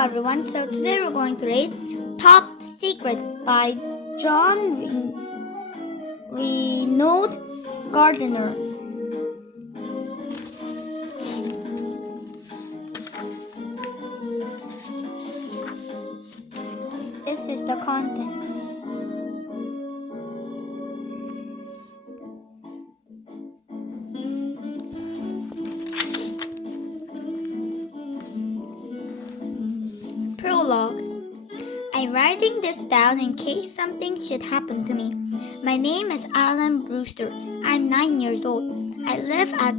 everyone. So today we're going to read Top Secret by John Renaud Gardner. This is the contents. Prologue. I'm writing this down in case something should happen to me. My name is Alan Brewster. I'm 9 years old. I live at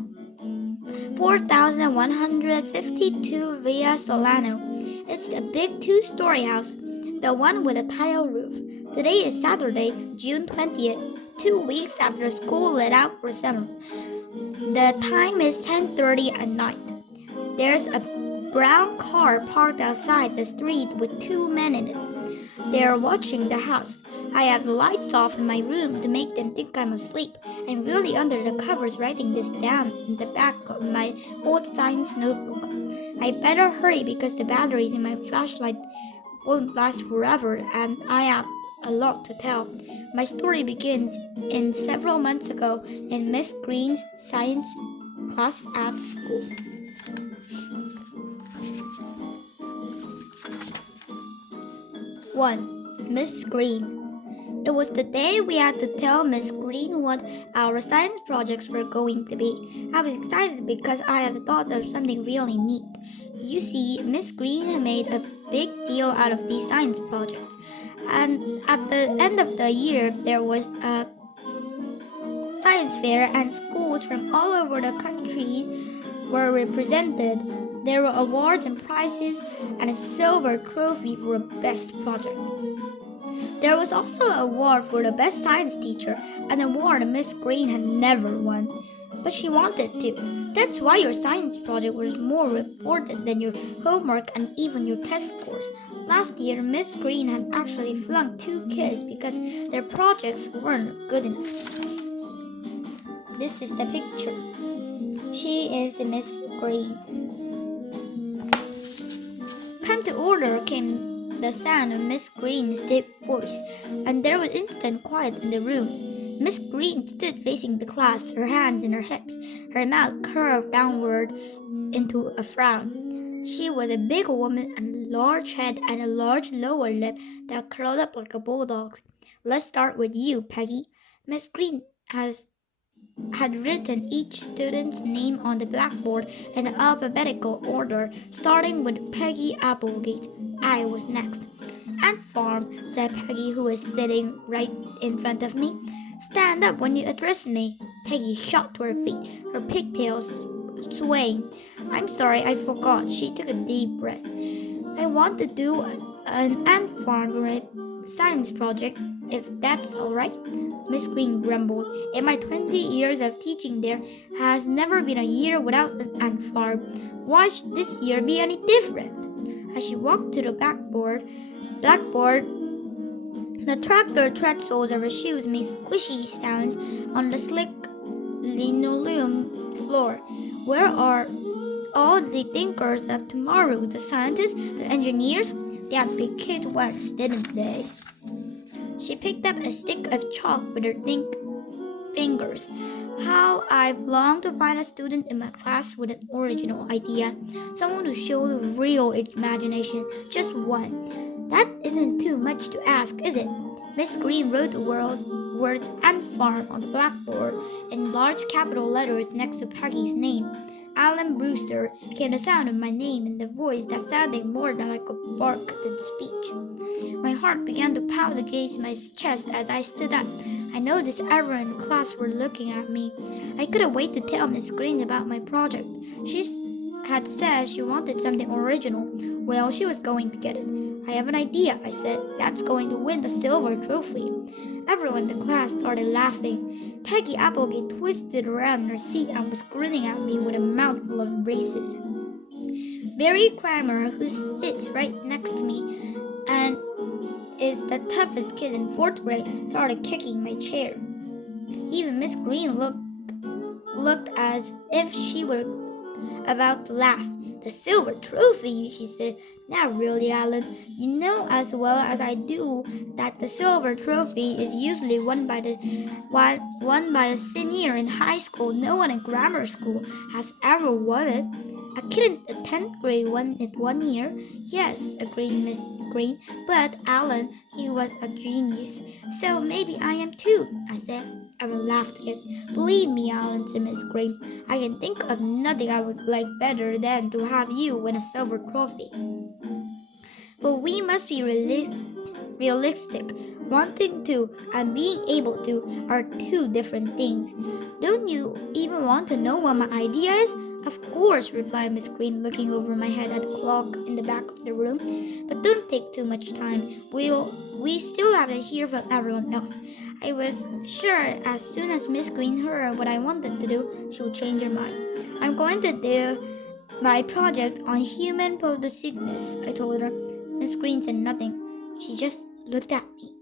4152 Via Solano. It's a big two-story house, the one with a tile roof. Today is Saturday, June 20th, 2 weeks after school let out for summer. The time is 10:30 at night. There's a brown car parked outside the street with two men in it. They are watching the house. I have the lights off in my room to make them think I'm asleep. I'm really under the covers writing this down in the back of my old science notebook. I better hurry because the batteries in my flashlight won't last forever and I have a lot to tell. My story begins in several months ago in Miss Green's science class at school. 1. Miss Green. It was the day we had to tell Miss Green what our science projects were going to be. I was excited because I had thought of something really neat. You see, Miss Green had made a big deal out of these science projects. And at the end of the year, there was a science fair and schools from all over the country were represented. There were awards and prizes and a silver trophy for the best project. There was also an award for the best science teacher, an award Miss Green had never won. But she wanted to. That's why your science project was more important than your homework and even your test scores. Last year, Miss Green had actually flunked 2 kids because their projects weren't good enough. This is the picture. She is Miss Green. Come to order came the sound of Miss Green's deep voice, and there was instant quiet in the room. Miss Green stood facing the class, her hands in her hips, her mouth curved downward into a frown. She was a big woman and a large head and a large lower lip that curled up like a bulldog's. Let's start with you, Peggy. Miss Green had written each student's name on the blackboard in alphabetical order, starting with Peggy Applegate. I was next. Aunt Farm, said Peggy, who was sitting right in front of me. Stand up when you address me. Peggy shot to her feet, her pigtails swaying. I'm sorry, I forgot. She took a deep breath. I want to do an ant farm science project, if that's all right. Miss Green grumbled. In my 20 years of teaching there has never been a year without an ant farm. Why should this year be any different? As she walked to the blackboard, the tractor tread soles of her shoes made squishy sounds on the slick linoleum floor. Where are all the thinkers of tomorrow? The scientists, the engineers? They had big kids once, didn't they? She picked up a stick of chalk with her fingers. How I've longed to find a student in my class with an original idea, someone who showed real imagination, just one. That isn't too much to ask, is it? Miss Green wrote the words "Ant Farm" on the blackboard in large capital letters next to Peggy's name. Alan Brewster came the sound of my name in the voice that sounded more like a bark than speech. My heart began to pound against my chest as I stood up. I noticed everyone in the class were looking at me. I couldn't wait to tell Miss Green about my project. She had said she wanted something original. Well, she was going to get it. I have an idea, I said. That's going to win the silver trophy. Everyone in the class started laughing. Peggy Applegate twisted around in her seat and was grinning at me with a mouthful of braces. Barry Kramer, who sits right next to me and is the toughest kid in 4th grade, started kicking my chair. Even Miss Green looked as if she were about to laugh. The silver trophy, she said. Not really, Alan. You know as well as I do that the silver trophy is usually won by a senior in high school. No one in grammar school has ever won it. A kid in the 10th grade won it one year. Yes, agreed Miss Green. But Alan, he was a genius. So maybe I am too, I said. Alan laughed again. Believe me, Alan, said Miss Green. I can think of nothing I would like better than to have you win a silver trophy. But we must be realistic. Wanting to and being able to are two different things. Don't you even want to know what my idea is? Of course, replied Miss Green, looking over my head at the clock in the back of the room. But don't take too much time. We still have to hear from everyone else. I was sure as soon as Miss Green heard what I wanted to do, she would change her mind. I'm going to do my project on human photosynthesis, I told her. Miss Green said nothing. She just looked at me.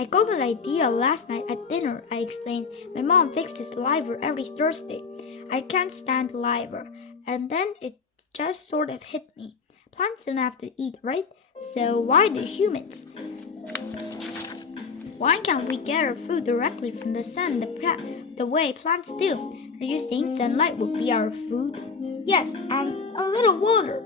I got an idea last night at dinner, I explained. My mom fixes liver every Thursday. I can't stand liver. And then it just sort of hit me. Plants don't have to eat, right? So why do humans? Why can't we get our food directly from the sun the way plants do? Are you saying sunlight will be our food? Yes, and a little water.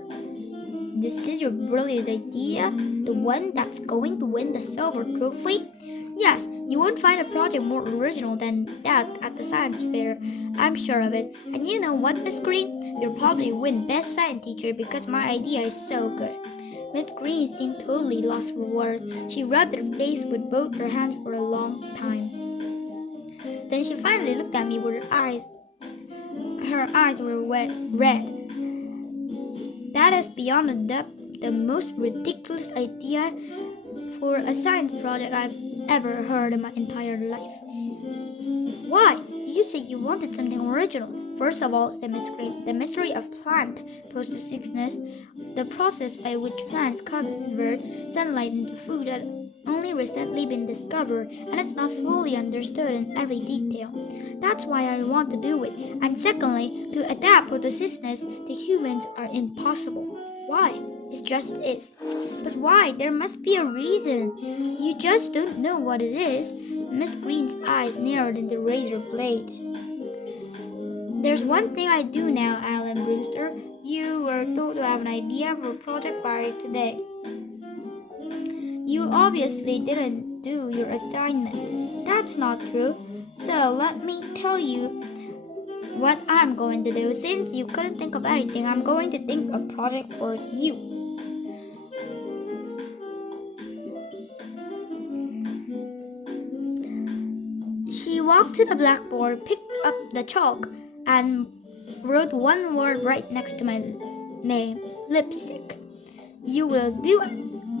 This is your brilliant idea? The one that's going to win the silver trophy? Yes, you won't find a project more original than that at the science fair. I'm sure of it. And you know what, Miss Green? You'll probably win Best Science Teacher because my idea is so good. Miss Green seemed totally lost for words. She rubbed her face with both her hands for a long time. Then she finally looked at me with her eyes. Her eyes were red. That is beyond a doubt the most ridiculous idea for a science project I've ever heard in my entire life. Why? You said you wanted something original. First of all, said Miss Green, the mystery of plant photosynthesis, the process by which plants convert sunlight into food, had only recently been discovered, and it's not fully understood in every detail. That's why I want to do it. And secondly, to adapt photosynthesis to humans are impossible. Why? It just is. But why? There must be a reason. You just don't know what it is. Miss Green's eyes narrowed into razor blades. There's one thing I do now, Alan Brewster. You were told to have an idea for a project by today. You obviously didn't do your assignment. That's not true. So let me tell you what I'm going to do. Since you couldn't think of anything, I'm going to think of a project for you. She walked to the blackboard, picked up the chalk, and wrote one word right next to my name, lipstick. You will do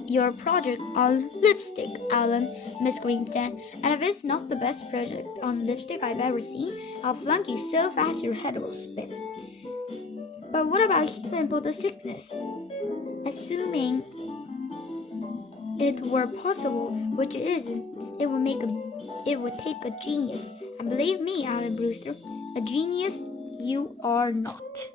your project on lipstick, Alan, Miss Green said. And if it's not the best project on lipstick I've ever seen, I'll flunk you so fast your head will spin. But what about human photosynthesis? Assuming it were possible, which it isn't, it would take a genius. And believe me, Alan Brewster, a genius you are not.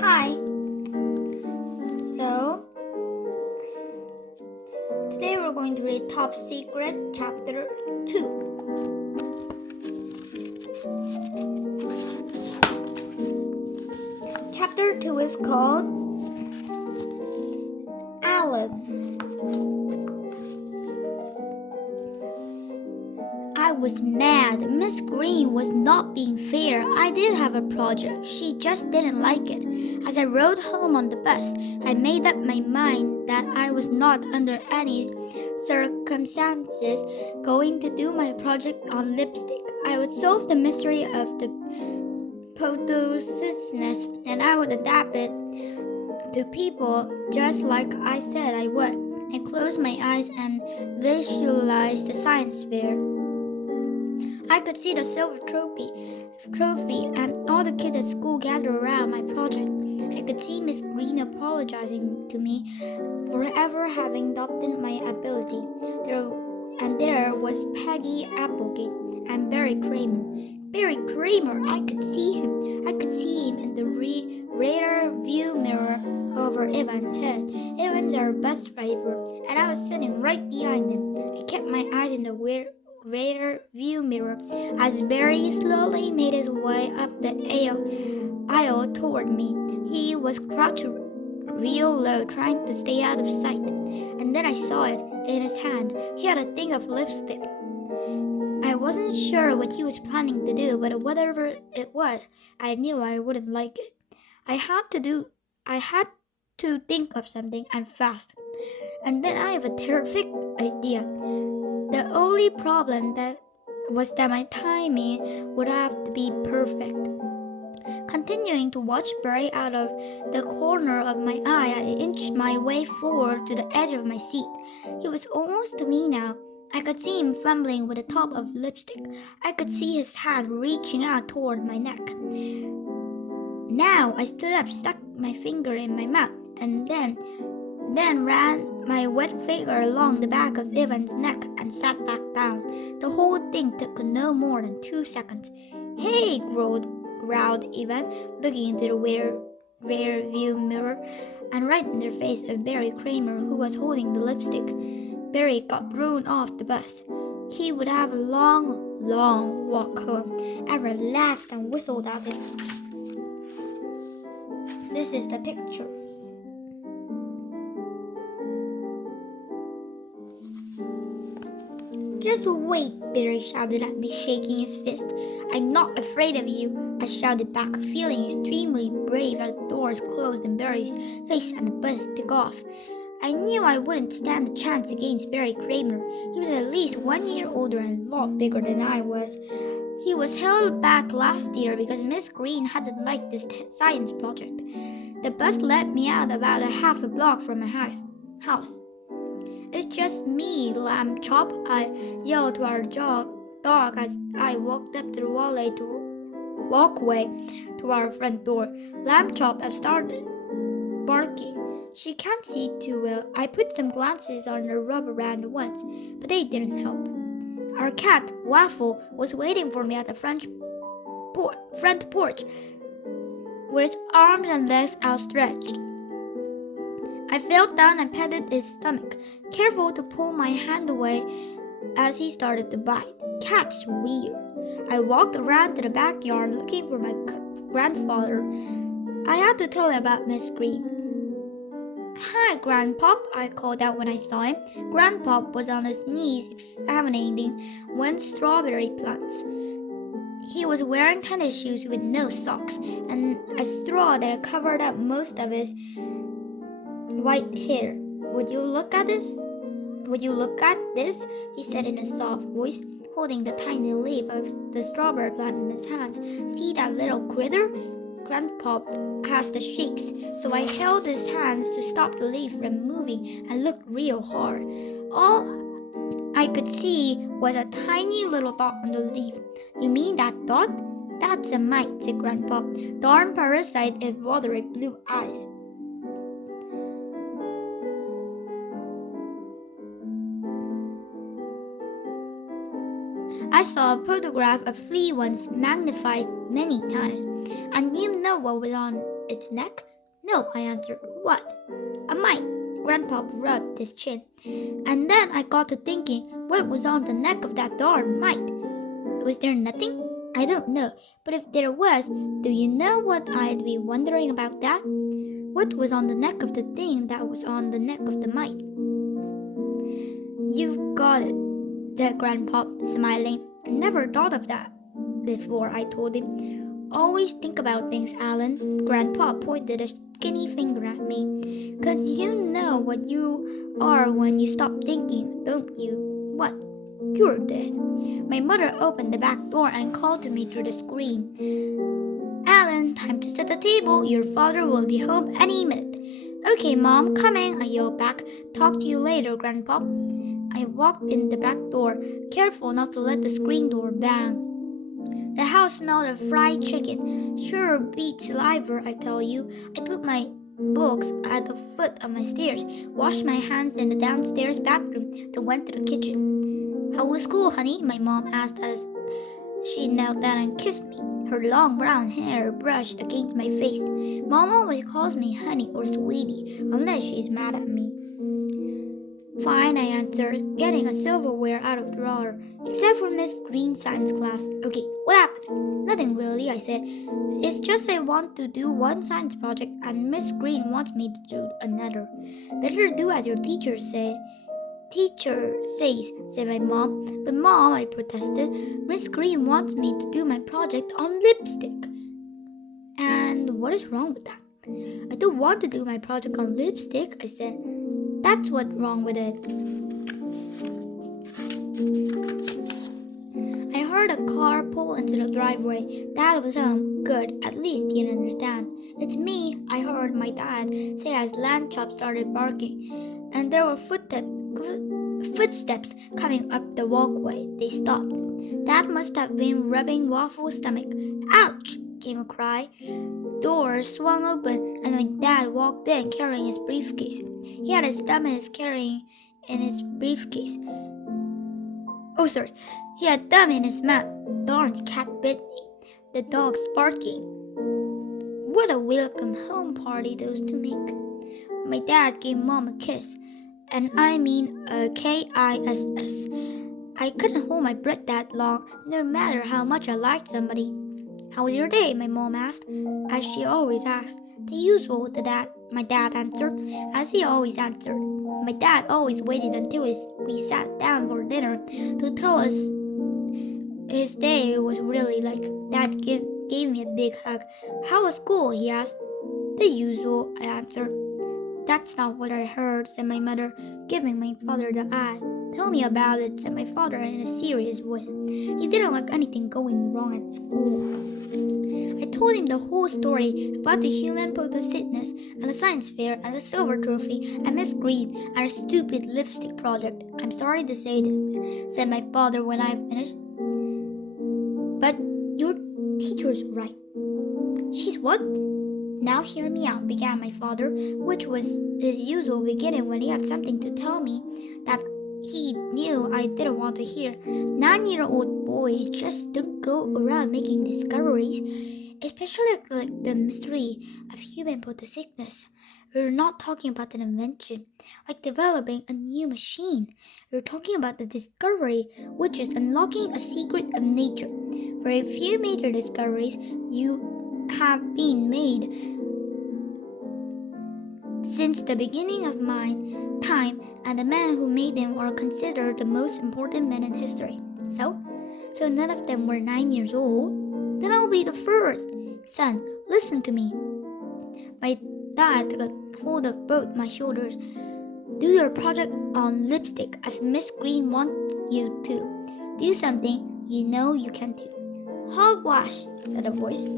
Hi. So, today we're going to read Top Secret Chapter 2. Chapter 2 is called Alan. I was mad. Miss Green was not being fair. I did have a project. She just didn't like it. As I rode home on the bus, I made up my mind that I was not under any circumstances going to do my project on lipstick. I would solve the mystery of the photosynthesis and I would adapt it to people just like I said I would. I closed my eyes and visualized the science fair. I could see the silver trophy and all the kids at school gathered around my project. I could see Miss Green apologizing to me for ever having doubted my ability. There was Peggy Applegate and Barry Kramer. Barry Kramer, I could see him. I could see him in the radar view mirror over Evan's head. Evan's our bus driver, and I was sitting right behind him. I kept my eyes in the radar view mirror as Barry slowly made his way up the aisle toward me. He was crouched real low, trying to stay out of sight. And then I saw it in his hand. He had a thing of lipstick. I wasn't sure what he was planning to do, but whatever it was, I knew I wouldn't like it. I had to think of something, and fast. And then I have a terrific idea. The only problem was that my timing would have to be perfect. Continuing to watch Barry out of the corner of my eye, I inched my way forward to the edge of my seat. He was almost to me now. I could see him fumbling with the top of lipstick. I could see his hand reaching out toward my neck. Now I stood up, stuck my finger in my mouth, and then ran my wet finger along the back of Evan's neck and sat back down. The whole thing took no more than 2 seconds. "Hey!" growled Evan, looking into the rear view mirror, and right in the face of Barry Kramer, who was holding the lipstick. Barry got thrown off the bus. He would have a long, long walk home. Evan laughed and whistled at him. This is the picture. "Just wait," Barry shouted at me, shaking his fist. "I'm not afraid of you," I shouted back, feeling extremely brave as the doors closed in Barry's face and the bus took off. I knew I wouldn't stand a chance against Barry Kramer. He was at least 1 year older and a lot bigger than I was. He was held back last year because Miss Green hadn't liked this science project. The bus let me out about a half a block from my house. "It's just me, Lamb Chop," I yelled to our dog as I walked up the walkway to our front door. Lamb Chop started barking. She can't see too well. I put some glasses on the rubber band once, but they didn't help. Our cat, Waffle, was waiting for me at the front porch with his arms and legs outstretched. I fell down and patted his stomach, careful to pull my hand away as he started to bite. Cats are weird. I walked around to the backyard looking for my grandfather. I had to tell him about Miss Green. "Hi, Grandpop," I called out when I saw him. Grandpop was on his knees examining one strawberry plants. He was wearing tennis shoes with no socks and a straw that covered up most of his white hair. Would you look at this?" He said in a soft voice, holding the tiny leaf of the strawberry plant in his hands. "See that little critter?" Grandpop has the shakes, so I held his hands to stop the leaf from moving and looked real hard. All I could see was a tiny little dot on the leaf. "You mean that dot?" "That's a mite," said Grandpa. "Darn parasite with watery blue eyes." I saw a photograph of flea once, magnified many times. "And you know what was on its neck?" "No," I answered. "What?" "A mite." Grandpa rubbed his chin. And then I got to thinking, what was on the neck of that darn mite? Was there nothing? I don't know. But if there was, do you know what I'd be wondering about that? What was on the neck of the thing that was on the neck of the mite? "You've got it," said Grandpa, smiling. "I never thought of that before," I told him. "Always think about things, Alan." Grandpa pointed a skinny finger at me. "'Cause you know what you are when you stop thinking, don't you?" "What?" "You're dead." My mother opened the back door and called to me through the screen. "Alan, time to set the table. Your father will be home any minute." "Okay, Mom, coming," I yelled back. "Talk to you later, Grandpa." I walked in the back door, careful not to let the screen door bang. The house smelled of fried chicken. Sure beats liver, I tell you. I put my books at the foot of my stairs, washed my hands in the downstairs bathroom, then went to the kitchen. How was school, honey? My mom asked as she knelt down and kissed me, her long brown hair brushed against my face. Mom always calls me honey or sweetie, unless she's mad at me. Fine, I answered, getting a silverware out of the drawer. Except for Miss Green's science class. Okay, what happened? Nothing really, I said. It's just I want to do one science project and Miss Green wants me to do another. Better do as your teacher says, said my mom. But Mom, I protested, Miss Green wants me to do my project on lipstick. And what is wrong with that? I don't want to do my project on lipstick, I said. That's what's wrong with it. I heard a car pull into the driveway. Dad was home. Good, at least he didn't understand. It's me, I heard my dad say as Lamb Chop started barking. And there were footsteps coming up the walkway. They stopped. Dad must have been rubbing Waffle's stomach. Ouch! Came a cry. Doors swung open and my dad walked in carrying his briefcase. He had his thumb carrying in his briefcase. He had thumb in his mouth. Darn cat bit me. The dogs barking. What a welcome home party those two make. My dad gave Mom a kiss. And I mean a kiss. I couldn't hold my breath that long, no matter how much I liked somebody. How was your day? My mom asked, as she always asks. The usual, my dad answered, as he always answered. My dad always waited until we sat down for dinner to tell us his day was really like. Dad gave me a big hug. How was school? He asked. The usual, I answered. That's not what I heard, said my mother, giving my father the eye. Tell me about it, said my father in a serious voice. He didn't like anything going wrong at school. I told him the whole story about the human photosynthesis and the science fair and the silver trophy and Miss Green and her stupid lipstick project. I'm sorry to say this, said my father when I finished. But your teacher's right. She's what? Now hear me out, began my father, which was his usual beginning when he had something to tell me that he knew I didn't want to hear. 9-year-old boys just don't go around making discoveries, especially like the mystery of human photosynthesis. We're not talking about an invention, like developing a new machine. We're talking about the discovery, which is unlocking a secret of nature. Very few major discoveries have been made since the beginning of time, and the men who made them are considered the most important men in history. So none of them were 9 years old. Then I'll be the first. Son, listen to me. My dad took a hold of both my shoulders. Do your project on lipstick as Miss Green wants you to. Do something you know you can do. Hogwash, said a voice.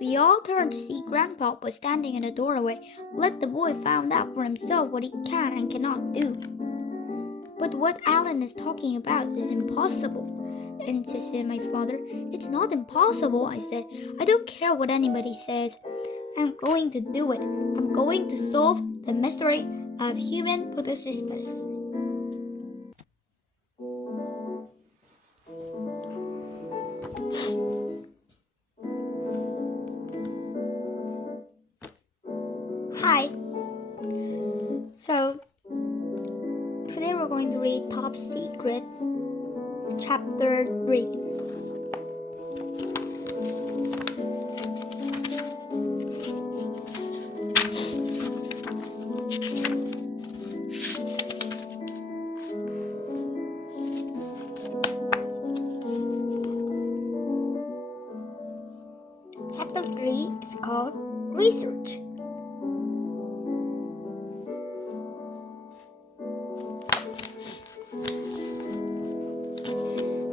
We all turned to see Grandpa was standing in the doorway. Let the boy find out for himself what he can and cannot do. But what Alan is talking about is impossible, insisted my father. It's not impossible, I said. I don't care what anybody says. I'm going to do it. I'm going to solve the mystery of human photosynthesis. Hi. So, today we're going to read Top Secret, Chapter 3. Chapter 3 is called Research.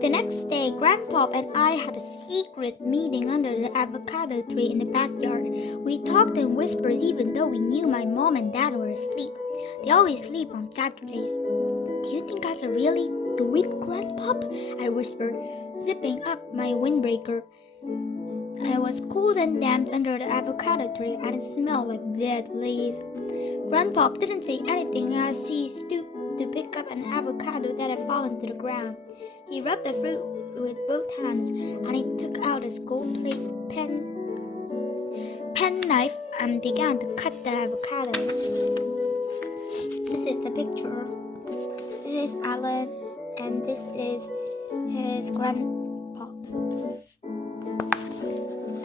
The next day, Grandpa and I had a secret meeting under the avocado tree in the backyard. We talked in whispers even though we knew my mom and dad were asleep. They always sleep on Saturdays. Do you think I can really do it, Grandpa? I whispered, zipping up my windbreaker. I was cold and damp under the avocado tree and it smelled like dead leaves. Grandpa didn't say anything as he stooped to pick up an avocado that had fallen to the ground. He rubbed the fruit with both hands and he took out his gold-plated pen knife and began to cut the avocado. This is the picture. This is Alan and this is his grandpa.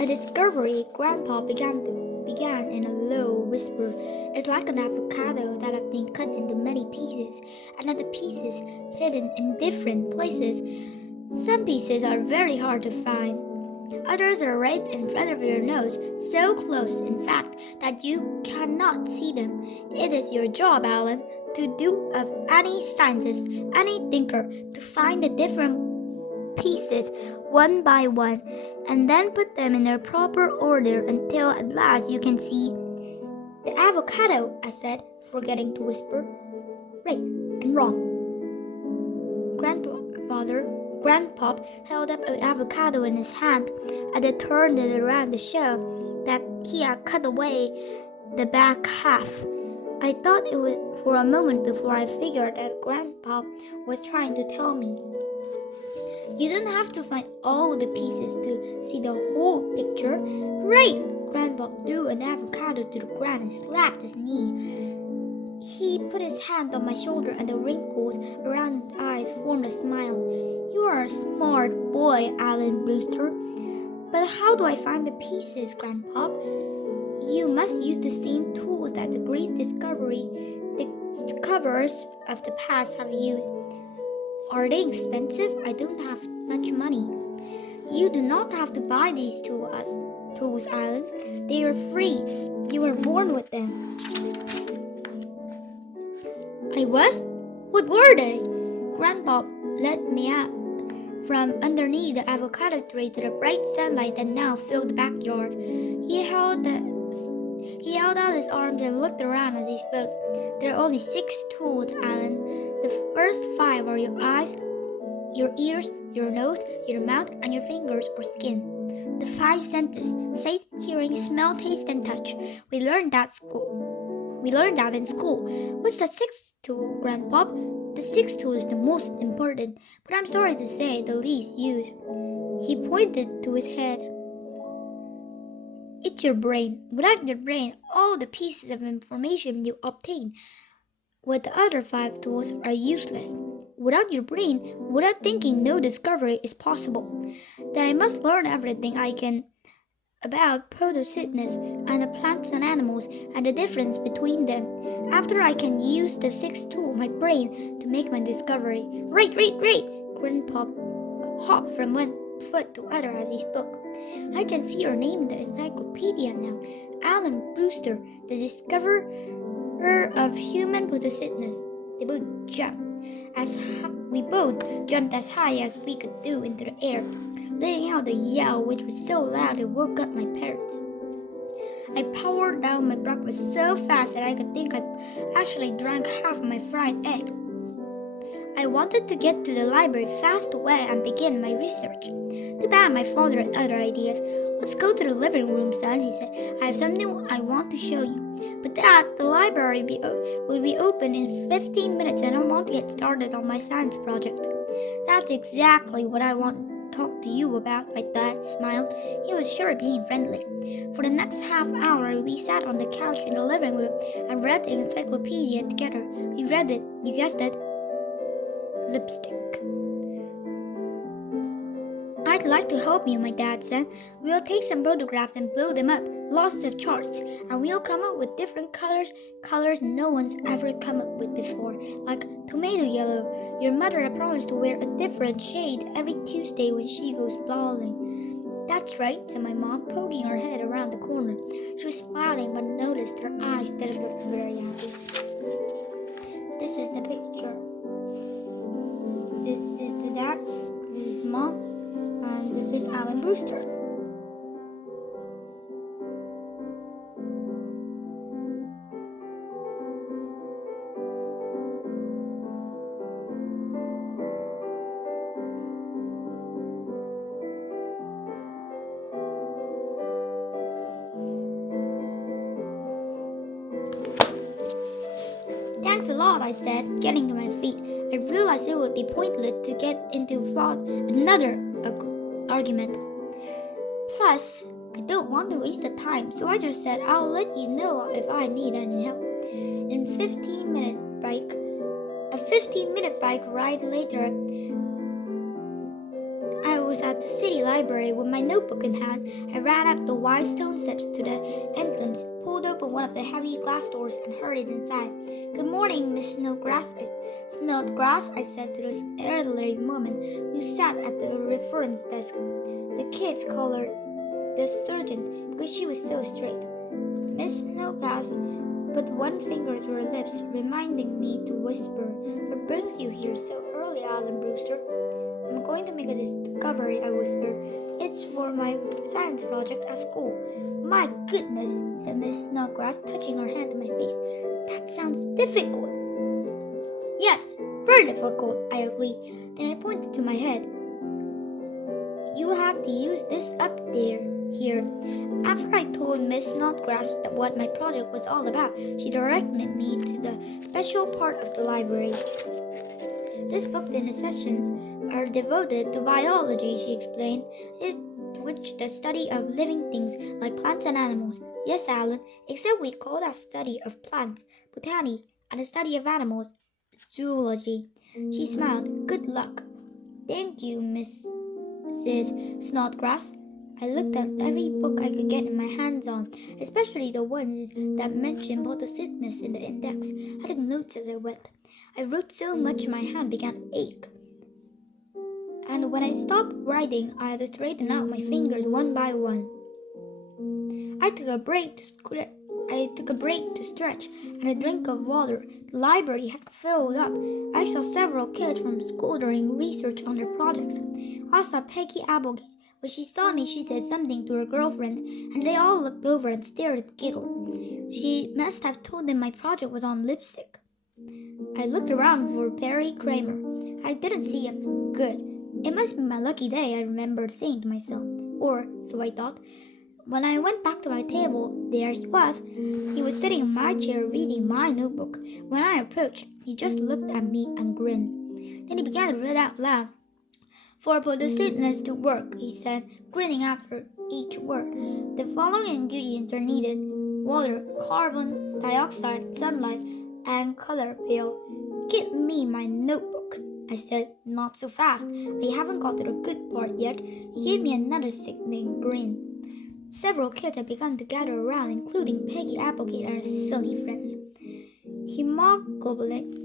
A discovery, Grandpa began in a low whisper. It's like an avocado that have been cut into many pieces, and other pieces hidden in different places. Some pieces are very hard to find. Others are right in front of your nose, so close, in fact, that you cannot see them. It is your job, Alan, to do of any scientist, any thinker, to find the different pieces one by one, and then put them in their proper order until at last you can see the avocado, I said, forgetting to whisper. Right and wrong. Grandpa held up an avocado in his hand and then turned it around to show that he had cut away the back half. I thought it was for a moment before I figured that Grandpa was trying to tell me. You don't have to find all the pieces to see the whole picture. Right! Grandpa threw an avocado to the ground and slapped his knee. He put his hand on my shoulder and the wrinkles around his eyes formed a smile. You are a smart boy, Alan Brewster. But how do I find the pieces, Grandpa? You must use the same tools that the great discoverers of the past have used. Are they expensive? I don't have much money. You do not have to buy these tools, Alan. They are free. You were born with them. I was? What were they? Grandpa led me out from underneath the avocado tree to the bright sunlight that now filled the backyard. He held out his arms and looked around as he spoke. There are only 6 tools, Alan. The first 5 are your eyes, your ears, your nose, your mouth, and your fingers or skin. The 5 senses: sight, hearing, smell, taste, and touch. We learned that in school. What's the 6th tool, Grandpa? The 6th tool is the most important, but I'm sorry to say the least used. He pointed to his head. It's your brain. Without your brain, all the pieces of information you obtain with the other 5 tools are useless. Without your brain, without thinking, no discovery is possible. Then I must learn everything I can about photosynthesis and the plants and animals and the difference between them. After I can use the 6th tool, my brain, to make my discovery. Right! Grandpa hopped from one foot to other as he spoke. I can see your name in the encyclopedia now. Alan Brewster, the discoverer of human photosynthesis. We both jumped as high as we could do into the air, letting out a yell which was so loud it woke up my parents. I powered down my breakfast so fast that I could think I actually drank half of my fried egg. I wanted to get to the library fast away and begin my research. Too bad my father had other ideas. Let's go to the living room, son, he said. I have something I want to show you. But Dad, the library will be open in 15 minutes and I want to get started on my science project. That's exactly what I want to talk to you about, my dad smiled. He was sure being friendly. For the next half hour, we sat on the couch in the living room and read the encyclopedia together. We read it, you guessed it, lipstick. I'd like to help you, my dad said. We'll take some photographs and blow them up, lots of charts, and we'll come up with different colors no one's ever come up with before, like tomato yellow. Your mother had promised to wear a different shade every Tuesday when she goes bowling. That's right, said my mom, poking her head around the corner. She was smiling but noticed her eyes didn't look very happy. This is the picture. This is the dad. This is Alan Brewster. Thanks a lot, I said, getting to my feet. I realized it would be pointless to get into another argument. Plus, I don't want to waste the time, so I just said I'll let you know if I need any help. A 15-minute bike ride later, I was at the city library with my notebook in hand. I ran up the wide stone steps to the entrance, pulled open one of the heavy glass doors, and hurried inside. Good morning, Miss Snodgrass, I said to this elderly woman who sat at the reference desk. The kids called her the surgeon because she was so straight. Miss Snodgrass put one finger to her lips, reminding me to whisper. What brings you here so early, Alan Brewster? I'm going to make a discovery, I whispered. It's for my science project at school. My goodness, said Miss Snodgrass, touching her hand to my face. That sounds difficult. Yes, very difficult, I agreed. Then I pointed to my head. You have to use this up here. After I told Miss Snodgrass what my project was all about, she directed me to the special part of the library. This book and the sessions are devoted to biology, she explained, which the study of living things like plants and animals. Yes, Alan, except we call that study of plants botany and the study of animals zoology. She smiled. Good luck. Thank you, Mrs. Snodgrass. I looked at every book I could get my hands on, especially the ones that mentioned photosynthesis in the index. I took notes as I went. I wrote so much my hand began to ache. And when I stopped writing, I had to straighten out my fingers one by one. I took a break to stretch and a drink of water. The library had filled up. I saw several kids from school doing research on their projects. I saw Peggy Applegate. When she saw me, she said something to her girlfriends, and they all looked over and stared and giggled. She must have told them my project was on lipstick. I looked around for Barry Kramer. I didn't see him. Good. It must be my lucky day, I remembered saying to myself. Or, so I thought. When I went back to my table, there he was. He was sitting in my chair reading my notebook. When I approached, he just looked at me and grinned. Then he began to read out loud. For photosynthesis to work, he said, grinning after each word. The following ingredients are needed: water, carbon dioxide, sunlight, and chlorophyll. Give me my notebook, I said. Not so fast. I haven't got to the good part yet. He gave me another sickening grin. Several kids had begun to gather around, including Peggy Applegate and her silly friends. Hemoglobin.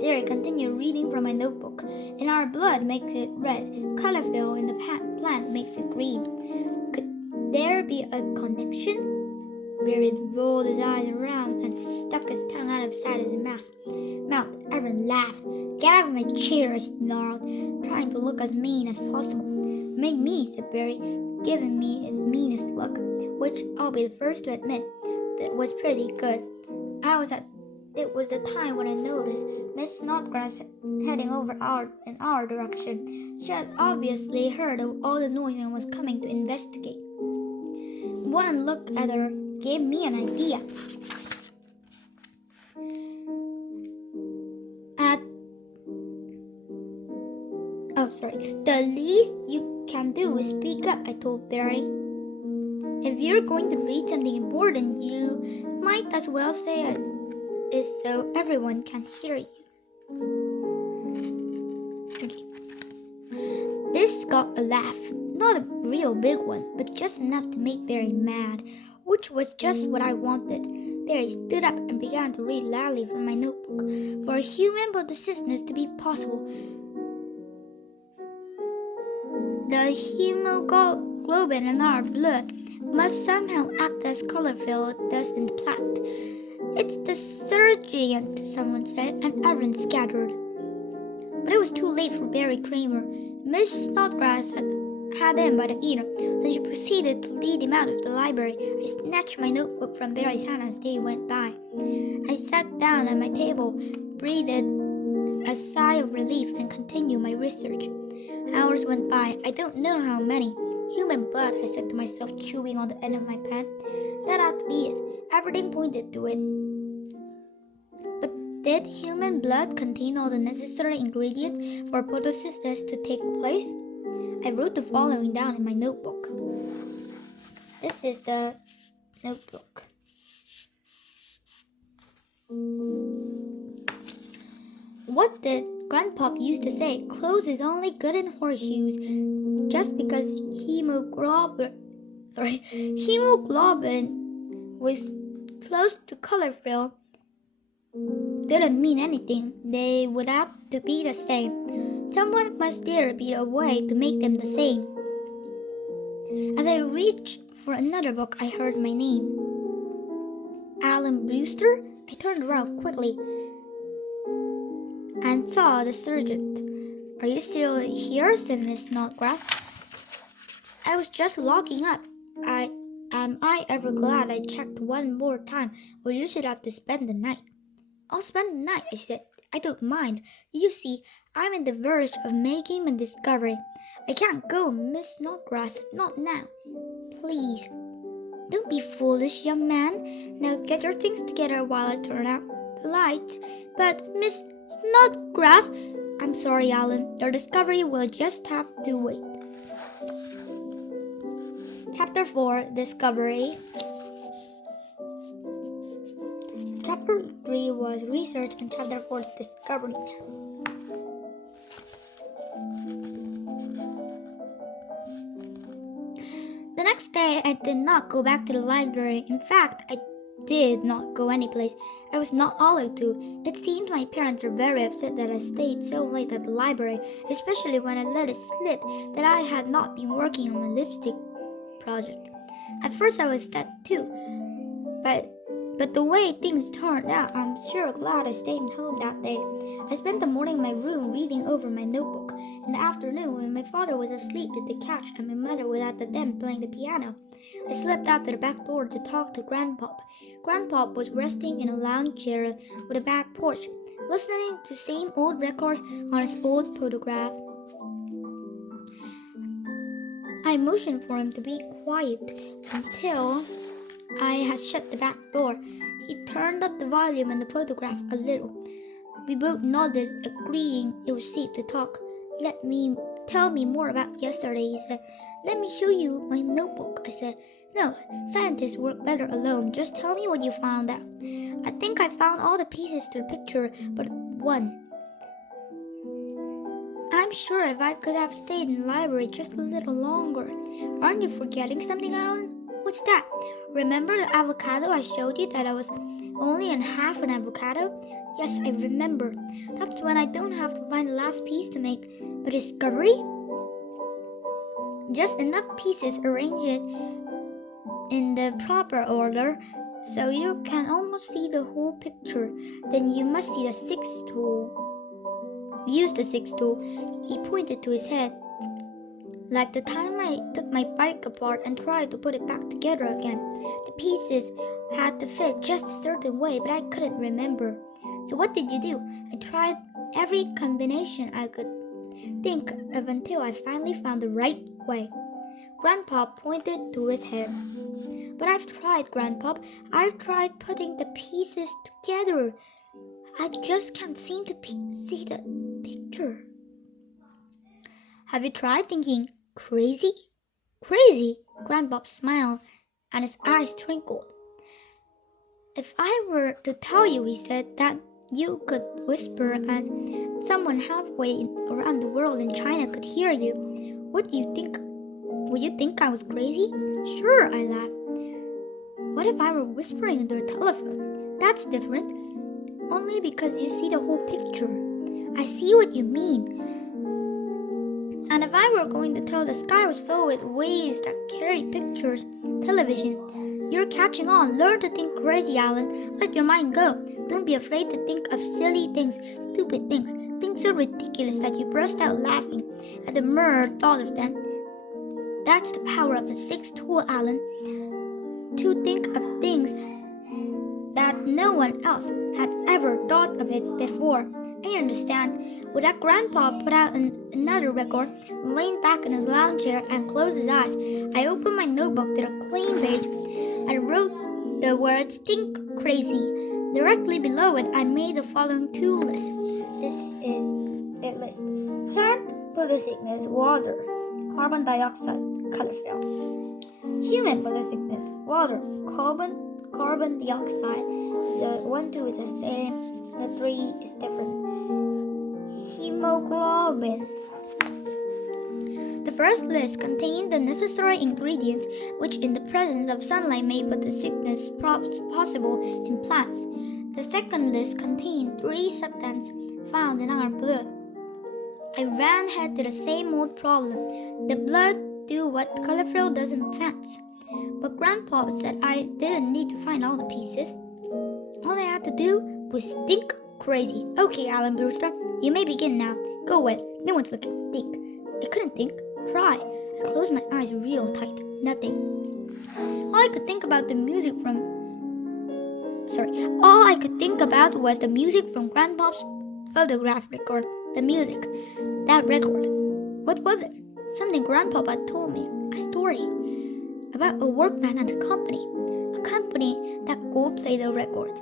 There I continued reading from my notebook. In our blood makes it red. Chlorophyll in the plant makes it green. Could there be a connection? Barry rolled his eyes around and stuck his tongue out of sight of his mouth. Everyone laughed. Get out of my chair, I snarled, trying to look as mean as possible. Make me, said Barry, giving me his meanest look, which I'll be the first to admit that was pretty good. It was the time when I noticed Miss Snodgrass heading over in our direction. She had obviously heard of all the noise and was coming to investigate. One look at her gave me an idea. The least you can do is speak up, I told Barry. If you're going to read something important, you might as well say it so everyone can hear you. Okay. This got a laugh. Not a real big one, but just enough to make Barry mad, which was just what I wanted. Barry stood up and began to read loudly from my notebook. For human photosynthesis to be possible, the hemoglobin in our blood must somehow act as chlorophyll does in the plant. It's the surgeon, someone said, and everyone scattered. But it was too late for Barry Kramer. Miss Snodgrass had him by the ear. Then she proceeded to lead him out of the library. I snatched my notebook from Barry's hand as they went by. I sat down at my table, breathed a sigh of relief, and continued my research. Hours went by. I don't know how many. Human blood, I said to myself, chewing on the end of my pen. That ought to be it. Everything pointed to it. But did human blood contain all the necessary ingredients for photosynthesis to take place? I wrote the following down in my notebook. This is the notebook. What did Grandpop used to say? Clothes is only good in horseshoes. Just because hemoglobin was close to chlorophyll didn't mean anything. They would have to be the same. Someone must there be a way to make them the same. As I reached for another book, I heard my name. Alan Brewster? I turned around quickly and saw the sergeant. Are you still here? Said Miss Snodgrass. I was just locking up. Am I ever glad I checked one more time, or you should have to spend the night? I'll spend the night, I said. I don't mind. You see, I'm in the verge of making a discovery. I can't go, Miss Snodgrass, not now. Please. Don't be foolish, young man. Now get your things together while I turn out the light. But, Miss Snodgrass, I'm sorry, Alan. Your discovery will just have to wait. Chapter 4, Discovery. Chapter 3 was Research and Chapter 4 is Discovery. The next day, I did not go back to the library. In fact, I did not go anyplace. I was not allowed to. It seems my parents were very upset that I stayed so late at the library, especially when I let it slip that I had not been working on my lipstick project. At first I was sad too, but the way things turned out, I'm sure glad I stayed home that day. I spent the morning in my room reading over my notebook. In the afternoon, when my father was asleep at the couch and my mother was at the den playing the piano, I slipped out to the back door to talk to Grandpop. Grandpop was resting in a lounge chair with a back porch, listening to same old records on his old photograph. I motioned for him to be quiet until I had shut the back door. He turned up the volume on the photograph a little. We both nodded, agreeing it was safe to talk. Tell me more about yesterday, he said. Let me show you my notebook, I said. No, scientists work better alone. Just tell me what you found out. I think I found all the pieces to the picture, but one. I'm sure if I could have stayed in the library just a little longer. Aren't you forgetting something, Alan? What's that? Remember the avocado I showed you that I was only in half an avocado? Yes, I remember. That's when I don't have to find the last piece to make a discovery. Just enough pieces arranged in the proper order so you can almost see the whole picture. Then you must see the sixth tool. Use the sixth tool. He pointed to his head. Like the time I took my bike apart and tried to put it back together again. The pieces had to fit just a certain way, but I couldn't remember. So what did you do? I tried every combination I could think of until I finally found the right way. Grandpa pointed to his head. But I've tried, Grandpa. I've tried putting the pieces together. I just can't seem to see the picture. Have you tried thinking crazy? Crazy? Grandpa smiled and his eyes twinkled. If I were to tell you, he said, that you could whisper and someone halfway around the world in China could hear you, what do you think? Would you think I was crazy? Sure, I laughed. What if I were whispering into a telephone? That's different. Only because you see the whole picture. I see what you mean. And if I were going to tell the sky was filled with waves that carry pictures, television, you're catching on. Learn to think crazy, Alan. Let your mind go. Don't be afraid to think of silly things, stupid things, things so ridiculous that you burst out laughing at the mere thought of them. That's the power of the sixth tool, Alan. To think of things that no one else had ever thought of it before. I understand. With that, Grandpa put out another record, leaned back in his lounge chair, and closed his eyes. I opened my notebook to the clean page and wrote the words "think crazy." Directly below it, I made the following two lists. This is the list: plant photosickness, water; carbon dioxide, chlorophyll; human photosickness, water; carbon dioxide. The 1, 2 is the same. The 3 is different. Hemoglobin. The first list contained the necessary ingredients which in the presence of sunlight may put the sickness possible in plants. The second list contained 3 substances found in our blood. I ran head to the same old problem. The blood do what chlorophyll does in plants. But Grandpa said I didn't need to find all the pieces. All I had to do was think crazy. Okay, Alan Brewster, you may begin now. Go away. No one's looking. Think. I couldn't think. Try. I closed my eyes real tight. Nothing. All I could think about was the music from Grandpa's photograph record. The music. That record. What was it? Something Grandpa had told me. A story about a workman and a company that gold played the records.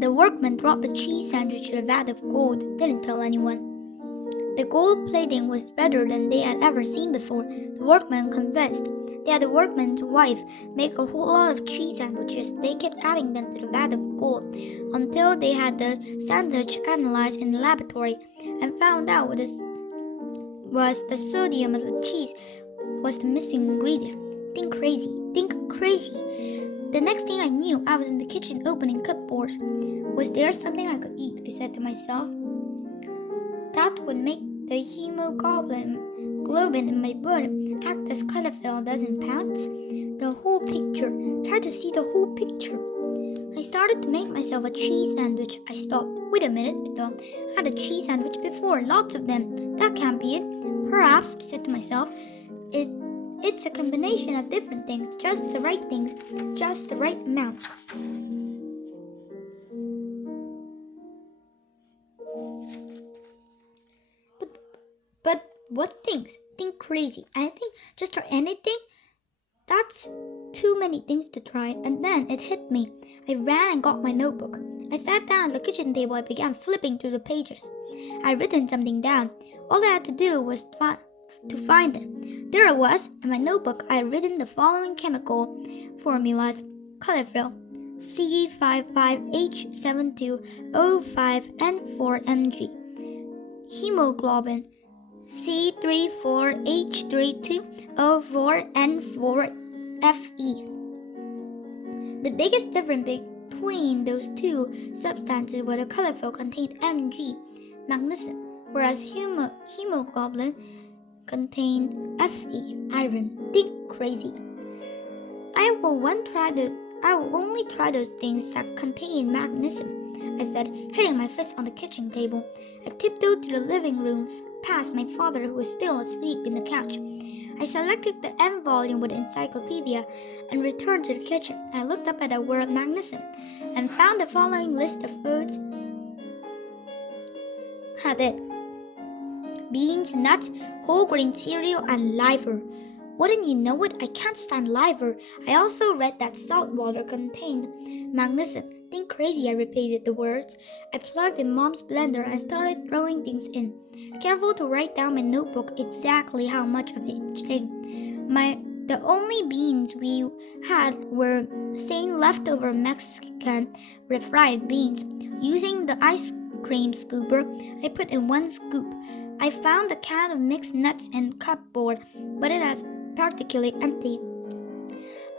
The workman dropped a cheese sandwich to a vat of gold, didn't tell anyone. The gold plating was better than they had ever seen before, the workman confessed. They had the workman's wife make a whole lot of cheese sandwiches. They kept adding them to the vat of gold until they had the sandwich analyzed in the laboratory and found out what was the sodium of the cheese was the missing ingredient. Think crazy. The next thing I knew, I was in the kitchen opening cupboards. Was there something I could eat? I said to myself. That would make the hemoglobin in my blood act as chlorophyll does in plants. The whole picture. Try to see the whole picture. I started to make myself a cheese sandwich. I stopped. Wait a minute, I thought. I had a cheese sandwich before, lots of them. That can't be it. Perhaps, I said to myself, it's a combination of different things, just the right things, just the right amounts. But what things? Think crazy. Anything? Just try anything? That's too many things to try. And then it hit me. I ran and got my notebook. I sat down at the kitchen table and began flipping through the pages. I had written something down. All I had to do was to find it. There it was. In my notebook, I had written the following chemical formulas: chlorophyll, C55H72O5N4Mg; hemoglobin, C34H32O4N4Fe. The biggest difference between those two substances was the chlorophyll contained Mg, magnesium, whereas hemoglobin contained Fe, iron. Think crazy. I will only try those things that contain magnesium, I said, hitting my fist on the kitchen table. I tiptoed to the living room, past my father who was still asleep in the couch. I selected the M volume with the encyclopedia and returned to the kitchen. I looked up at the word magnesium and found the following list of foods. Had it. Beans, nuts, whole grain cereal, and liver. Wouldn't you know it? I can't stand liver. I also read that salt water contained magnesium. Think crazy, I repeated the words. I plugged in Mom's blender and started throwing things in, careful to write down my notebook exactly how much of each thing. The only beans we had were stale leftover Mexican refried beans. Using the ice cream scooper, I put in 1 scoop. I found a can of mixed nuts in cupboard, but it was practically empty.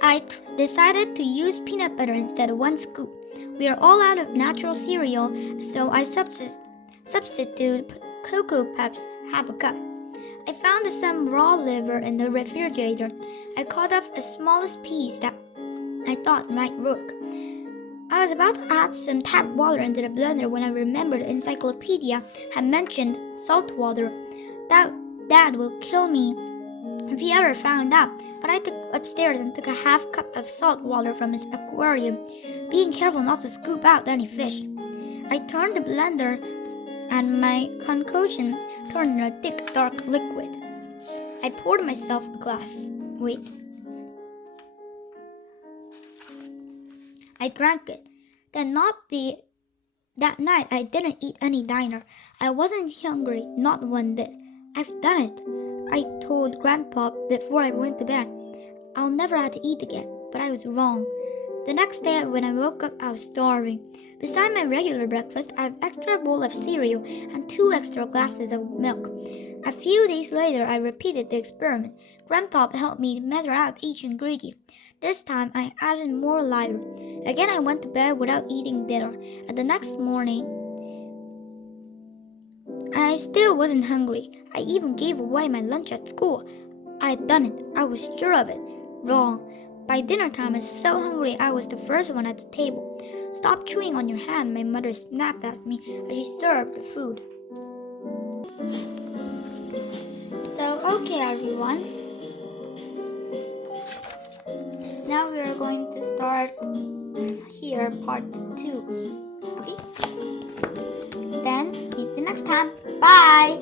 I decided to use peanut butter instead of 1 scoop. We are all out of natural cereal, so I substitute Cocoa Puffs, half a cup. I found some raw liver in the refrigerator. I cut off the smallest piece that I thought might work. I was about to add some tap water into the blender when I remembered the encyclopedia had mentioned salt water. Dad will kill me if he ever found out, but I took upstairs and took a half cup of salt water from his aquarium, being careful not to scoop out any fish. I turned the blender and my concoction turned into a thick, dark liquid. I poured myself a glass. Wait. I drank it. That night I didn't eat any dinner. I wasn't hungry, not one bit. I've done it. I told Grandpa before I went to bed. I'll never have to eat again, but I was wrong. The next day when I woke up, I was starving. Beside my regular breakfast, I had an extra bowl of cereal and 2 extra glasses of milk. A few days later, I repeated the experiment. Grandpa helped me measure out each ingredient. This time, I added more lighter. Again, I went to bed without eating dinner. And the next morning, I still wasn't hungry. I even gave away my lunch at school. I had done it. I was sure of it. Wrong. By dinner time, I was so hungry I was the first one at the table. Stop chewing on your hand, my mother snapped at me as she served the food. Okay everyone. Now we are going to start here part 2. Okay? Then meet the next time. Bye!